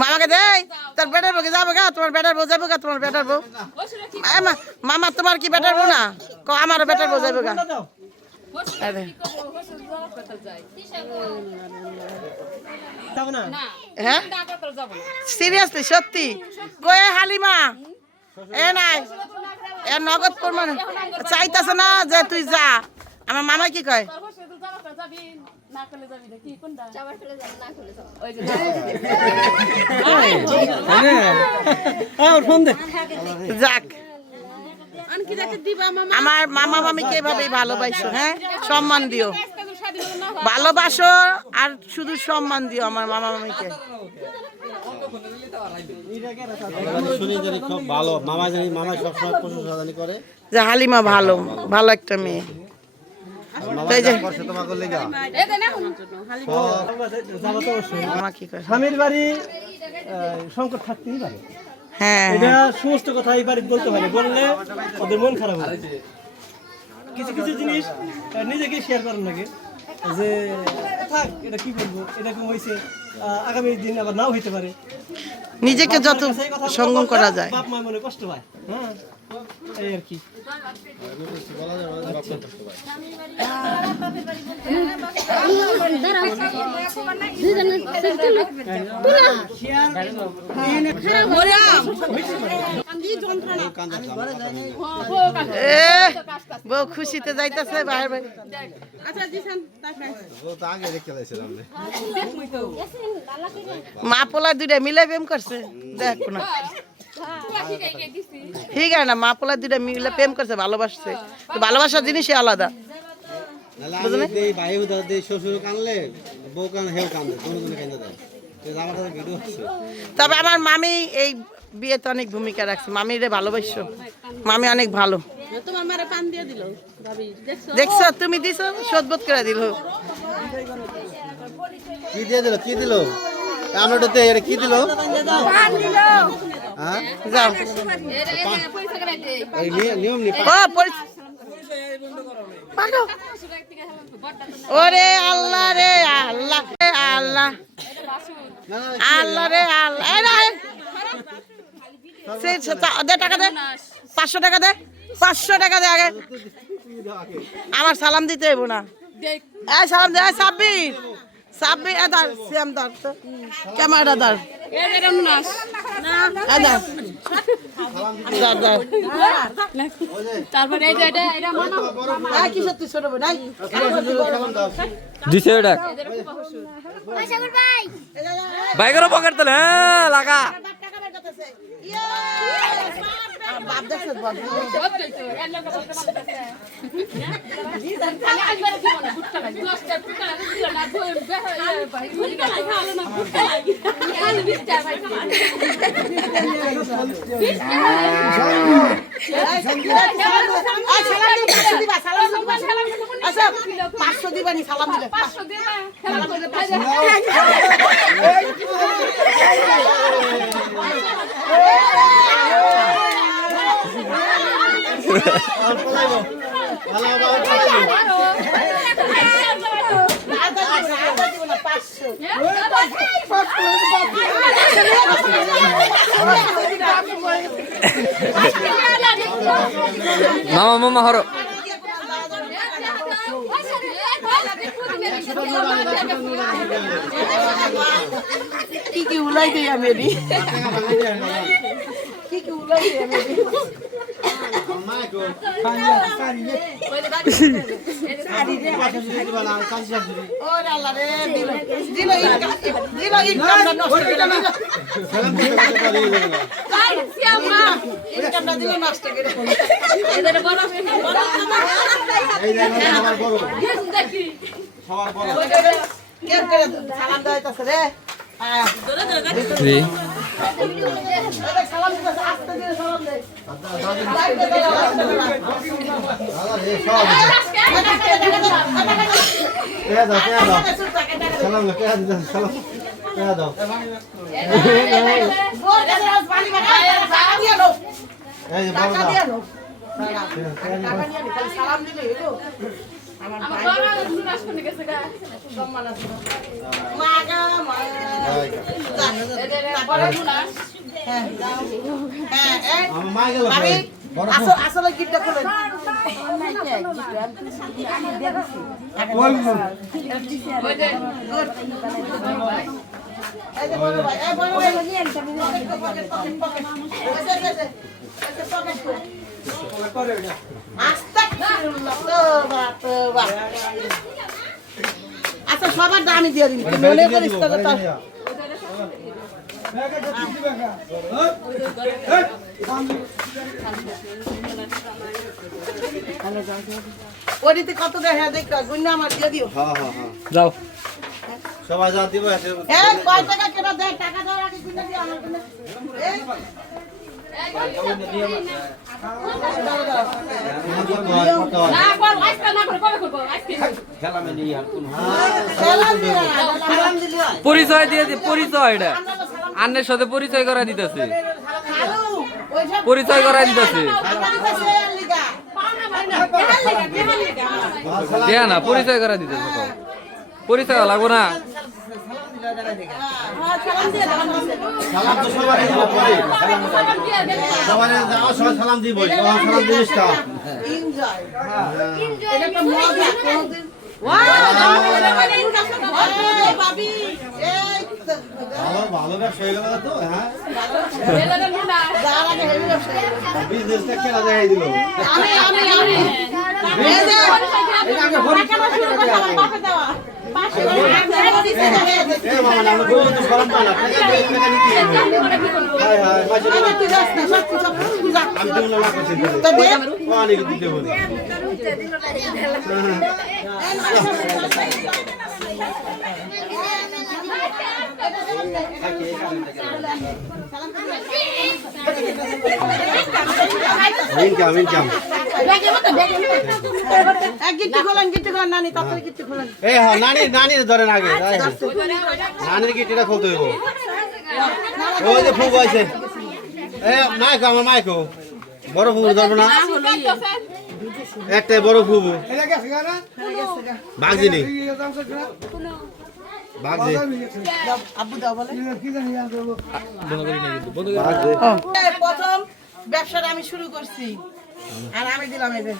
মামাকে দেয় তোর বেটার বউ যাবো গা, তোমার বেটার বউ যাবো গা, তোমার বেটার বউ। মামা তোমার কি বেটার বউ না? আমারও বেটার বউ যাবো গা। হ্যাঁ সিরিয়াসলি সত্যি কয়ে হালিমা এ নাই এ নগদ প্রমাণ চাইতেছে না যে তুই যা। আমার মামা কি কয় যাক আমার মামা মামিকে এভাবেই ভালোবাসো, হ্যাঁ সম্মান দিও, ভালোবাসো আর শুধু সম্মান দিও আমার মামা মামিকে। যে হালিমা ভালো ভালো একটা মেয়ে। স্বামীর বাড়ি সংকট থাকতেই পারে, হ্যাঁ এটা সমস্ত কথা এই বাড়ি বলতে পারে, বললে ওদের মন খারাপ হয়। কিছু কিছু জিনিস নিজেকে শেয়ার করার লাগে যে থাক এটা কি বলবো, এরকম হয়েছে, আগামী দিন আবার নাও হইতে পারে। নিজেকে যত সংযম করা যায়, বাপ মা মনে কষ্ট পায়, হ্যাঁ এই আর কি। বউ খুশিতে যাইতেছে বাইরে বাইরে। মা পোলা দুইটা মিলে প্রেম করছে, দেখ না ঠিক আছে না, মা পোলা দুইটা মিলে প্রেম করছে, ভালোবাসছে, ভালোবাসার জিনিসই আলাদা। তবে আমার মামি এই বিয়েতে অনেক ভূমিকা রাখছে, মামির ভালোবাসছো, মামি অনেক ভালো। দেখছো তুমি দিছো, শোধবোধ করে দিল। কি দিয়ে দিল, কি দিল আমরাতে, এটা কি দিল? হ্যাঁ যাও এই নিয়ম নি ওরে আল্লাহ রে আল্লাহ রে আল্লাহ আল্লাহ রে আল্লাহ। দে টাকা দে, 500 টাকা দে, 500 টাকা দে আগে। আমার সালাম দিতে হইব না, এই সালাম দে। সাব্বির সাব্বির এদার সিয়াম দার তো ক্যামেরা দার তারপরে এই যে এটা মানা কি সত্যি ছোট বড় নাই 200 টাকা ভাই করে পকেট তো লাগা বাপ দেখছ বাপ পাঁচশো দিবানি সালাম দিলে 500 দিবা মামা মামা হরো কি কি উলাই দেই আমি কি কি উলাই দেই আমি সালাম দেওয়াইতেছে রে সালাম আস্তে দিয়ে সালাম দে সালাম দিলে আমার তারপরে হ্যাঁ হ্যাঁ আমার মা গেল ভাবি আসলে গিটটা খুলে এই যে বড় ভাই এই বড় ভাই আচ্ছা সবার দামি দিয়ে দিন মনে করিস তো তার ওইদিকে কত দেখা দেখ গুন্না আমার দিয়ে দিও হ্যাঁ হ্যাঁ হ্যাঁ যাও সবাই যা দিব এই কয় টাকা কেন দে টাকা দাও আগে গুন্না দিয়ে আমার গুন্না এই পরিচয় দিয়ে পরিচয় এটা আন্নের সাথে পরিচয় করা দিতেছে পরিচয় করা দিতেছে দেয়া না পরিচয় করা দিতেছে তো পরিচয় লাগবো না সালাম তো সবাই দিব পরে সবাই যাও সবাই সালাম দিব সালাম দিস তা এনজয় এটা তো মজা কোনদিন ভাবি এই ভালো ভালো ব্যবসা হয়ে গেল তো হ্যাঁ যার আগে হেভি ব্যবসা বিজনেসটা কেনা যায় দিল আমি এই যে টাকা শুরু করতে আমার বাপে দেওয়া 500 টাকা দিতে এ মামা না বলো তো সালাম পালা টাকা নিতে হাই হাই মাঝে হবে তুই যাস না সব তুই যা আমি তো না লাগছে তো দে অনেক দিতে বলি ইনকাম এক গিট্টি খোলেন নানি তাড়াতাড়ি গিট্টি খোলেন এই হ্যাঁ নানি ধরেন আগে নানির গিটিটা খুলতে হইব ওই যে ফুবু আছে এ মাইকো আমার মাইকো বড় ফুবু ধরবো না একটাই বড় ফুবু বাগজি নেই বাগজি আব্বু দাও বলে বাগজি প্রথম ব্যবসাটা আমি শুরু করছি আর আমি দিলাম এই যে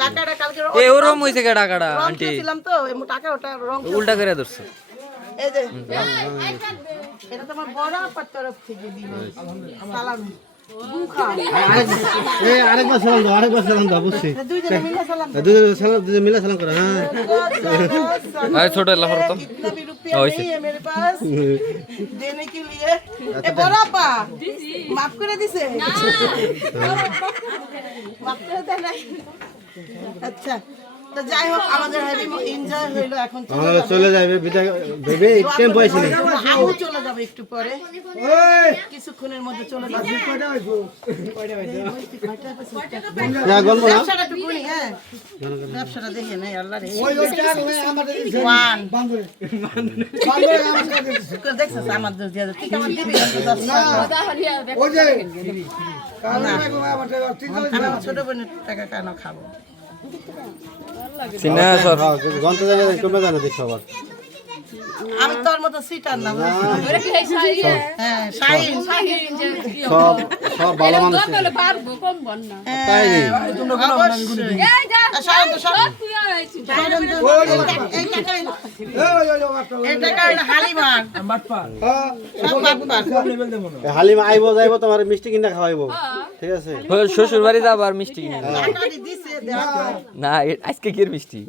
টাকাটা কালকে এ ওরম হইছে কে টাকাটা রং আন্টি দিয়েছিলাম তো এই টাকা ওটা রং উল্টা করে ধরছে এই যে এটা তোমার বড় আপার তরফ থেকে দিল সালাম বুখা আরেকবার সালাম দাও বুঝছি দুইজনে মিলে সালাম দুজন মিলে সালাম করে হ্যাঁ আরে ছোট লাফার তো कितना भी रुपया नहीं है मेरे पास देने के लिए ए बड़ा पा माफ করে দিছে মাফ করে দেয় নাই আচ্ছা তো যাই হোক আমাদের হেভি এনজয় হইলো এখন আমরা চলে যাবে বিদায় ভেবে টেম্পো আইছি না আবু চলে যাবে একটু পরে কিছুক্ষণের মধ্যে চলে যাবে যা গল্প না ব্যবসাটা টুকুনি হ্যাঁ ব্যবসাটা দেখে নেই আল্লাহ রে ওয়ান দেখছিস আমার দোষ দিয়ে তুই কেমন দিবি আমার ছোট বোনের টাকা কেন খাবো সিনা সর গন্তে জায়গা কমে জানা দেখো আবার আমি তোর মতো সিটার না হ্যাঁ শাহিন সব ভালো মানুষ তাই নি হালিমা আইব যাইব তোমার মিষ্টি কিনা খাওয়াইবো ঠিক আছে শ্বশুর বাড়ি যাব আর মিষ্টি কিনে না আজকে কি মিষ্টি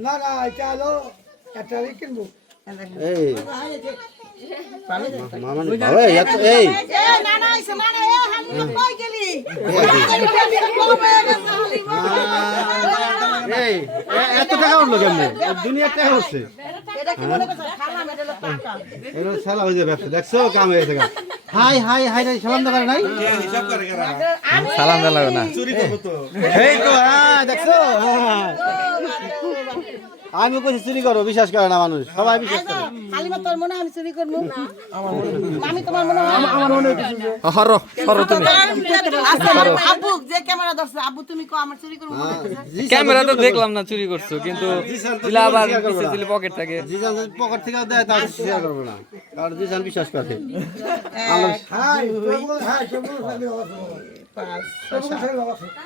এই মামা ভালো এই এই এত টাকা উঠলো কেমনে দুনিয়ার টাকা হচ্ছে এগুলো সালা হয়ে যাবে ব্যবসা দেখছো কাম হয়ে গেছে হাই হাই হাই সালাম দা করে নাই সালাম দেওয়া লাগবে না এই তো হ্যাঁ দেখছো আমি কইছি চুরি করো, বিশ্বাস করে না মানুষ, সবাই বিশ্বাস করে। হালিমা তোর মনে হয় আমি চুরি করবো আমি তোমার মনে হয় হর হর তুমি আচ্ছা, আব্বু যে ক্যামেরা ধরছে আব্বু তুমি কো আমার চুরি করবো মনে হচ্ছে? ক্যামেরা তো দেখলাম না চুরি করছো, কিন্তু দিলা আবার পিছে দিলে পকেট থাকে। জিজান পকেট থেকে দেয় তার শেয়ার করবো না, কারণ জিজান বিশ্বাস করে।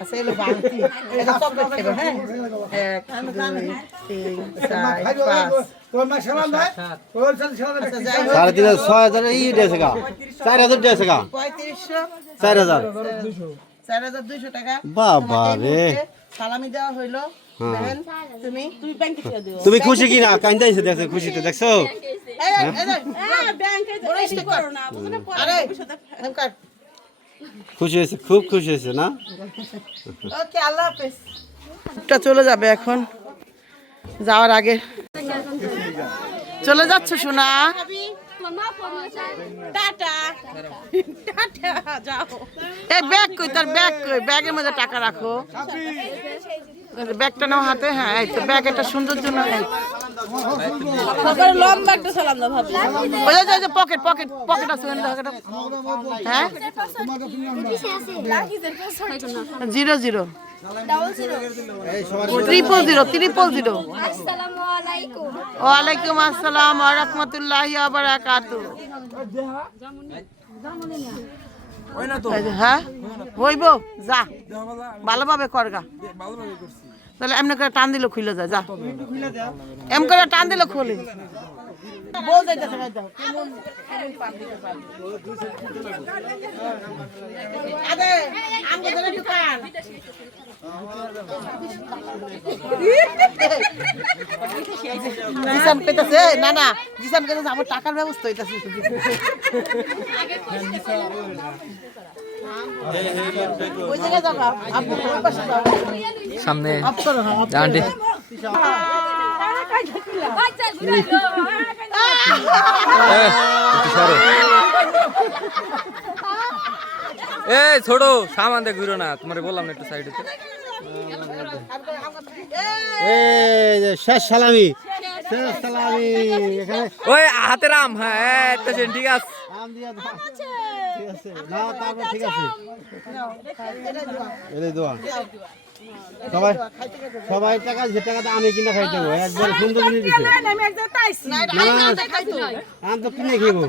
আচ্ছা এলো বালতি এটা চকলেট খাবো হ্যাঁ 1 2 3 4 5 সাড়ে 3,000 6,000 ই দিয়েছে গা, 4,000 দিয়েছে গা, 3500 4,000। 4200 টাকা বাবা রে, সালামি দেওয়া হইলো দেখেন তুমি ব্যাংকে দিয়ে দিও তুমি খুশি কি না? কান্দাইছে দেখছো, খুশিতে দেখছো? ব্যাংকে করো না বুঝলে আরে কাট খুশি হয়েছে, খুব খুশি হয়েছে না? ওকে আল্লাহ হাফেজ টা চলে যাবে এখন, যাওয়ার আগে চলে যাচ্ছে শোনা। টাটা টাটা যাও এই ব্যাগ কই, তার ব্যাগ কই? ব্যাগের মধ্যে টাকা রাখো, ব্যাগটা নাও হাতে। হ্যাঁ এই তো ব্যাগ, একটা সুন্দর জন্য। লম্বা একটা সালাম দাও ভাবি ওই যে পকেট পকেট পকেট আছে ওখানে দেখো এটা। হ্যাঁ 00 000 আসসালামু আলাইকুম। ওয়ালাইকুম আসসালাম ওয়া রাহমাতুল্লাহি ওয়া বারাকাতুহু। হ্যাঁ হইব, যা ভালোভাবে করগা। তাহলে এমনি করে টান দিলে খুলে যায়, যা এম করে টান দিলে খুলে। বউ যাইতেছে দাও আরে আমগো ধরে দোকান জিসান কইতাছে, না না জিসান কইতাছে আমার টাকার ব্যবস্থা হইতাছে। ওই জায়গায় যাবা আপু, ওই পাশে যাও, সামনে অফ করো। হ্যাঁ অফ আন্টি এই ছোট সামান দিয়ে ঘুরো না, তোমার বললাম না একটু সাইডে। এই যে শেষ সালামি, শেষ সালামি এখানে ওই হাতে রাম। হ্যাঁ ঠিক আছে। আম দিয়া দাও। ঠিক আছে না, তারপর ঠিক আছে, এটাই দোয়া। সবাই সবাই টাকা যে টাকাটা আমি কিনা খাইতে হবো, একবার সুন্দর জিনিস দিছে। আম তো কিনে খাইবো।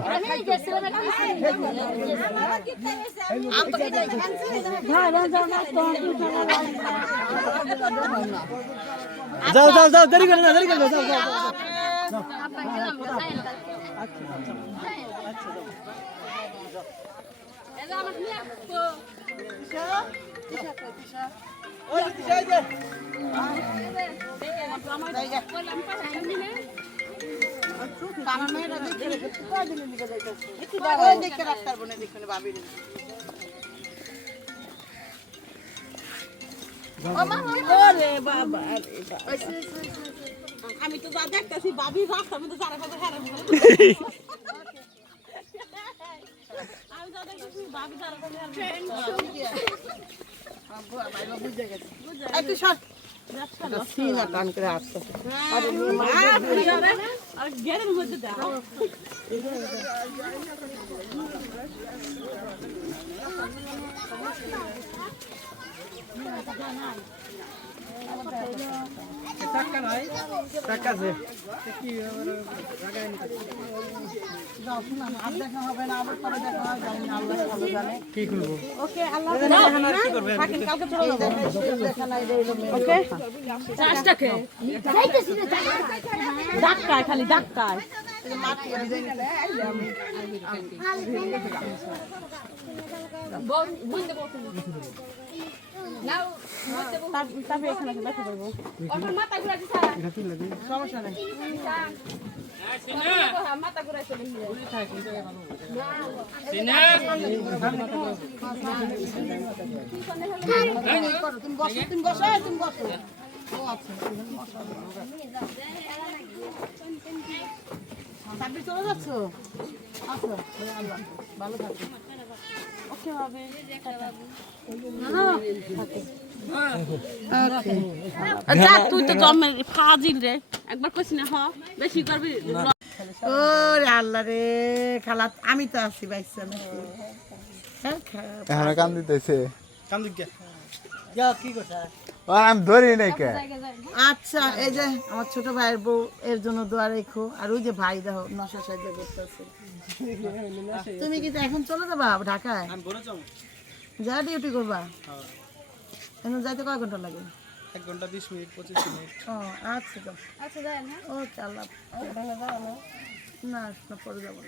যাও যাও যাও, দেরি করে না, দেরি করে না, যাও যাও যাও। দেখে রাখতে পারবো না দেখুন ভাবি ওরে বাবা আমি তো যা দেখতেছি ভাবি রাস্তার মধ্যে যারা কথা হারাম আমি যা দেখতেছি ভাবি যারা কথা হারাম বুঝে গেছে একটু সর সিনা টান করে আসছে আর গেরের মধ্যে দাও কি করবো? ওকে আল্লাহ থাকেন কালকে চলে যাবো ওকে চাষটাকে ধাক্কায় খালি ধাক্কায় তারপরে এখানে দেখা করবো সমস্যা নেই তুমি বসো তুমি বসো তুমি বসো ও আচ্ছা চলে যাচ্ছ আচ্ছা ভালো থাকো যা তুই তো জন্মে ফাজিল রে একবার কইছি না হ বেশি করবি ওরে আল্লাহ রে খালা আমি তো আছি বাইসা নাকি এখন কাম দিতেছে কাম দিক যা কি কথা আমি ধরি নাই কে আচ্ছা এই যে আমার ছোট ভাইয়ের বউ এর জন্য দোয়া রেখো আর ওই যে ভাই দেখো নশা সাহায্য করতেছে তুমি কি এখন চলে যাবা ঢাকায় আমি বলে যাবো যা ডিউটি করবা এখন যাইতে কয় ঘন্টা লাগে 1 ঘন্টা 20 মিনিট 25 মিনিট ও আচ্ছা তো ও চাল্লা না পরে যাবো